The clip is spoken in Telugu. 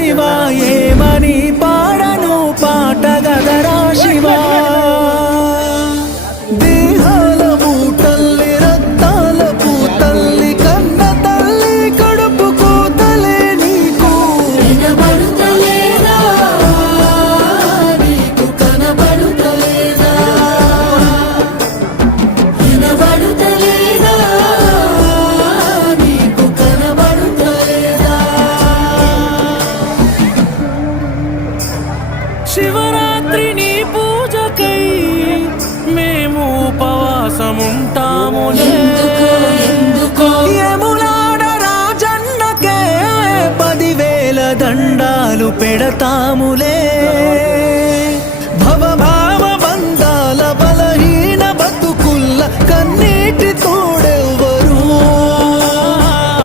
శివ ఏమని పాడను పాట గదరా శివ దేహాల మూటల్లి రక్తాల పూతల్లి కన్న తల్లి కడుపు కోతలే నీకు వినబడుతలేదా నీకు కనబడుతలేదా వినబడుతలేదా నీకు కనబడుతలేదా శివరాత్రి నీ పూజకై మేము ఉపవాసముంటాములే యములాడ రాజన్నకే 10,000 దండాలు పెడతాములే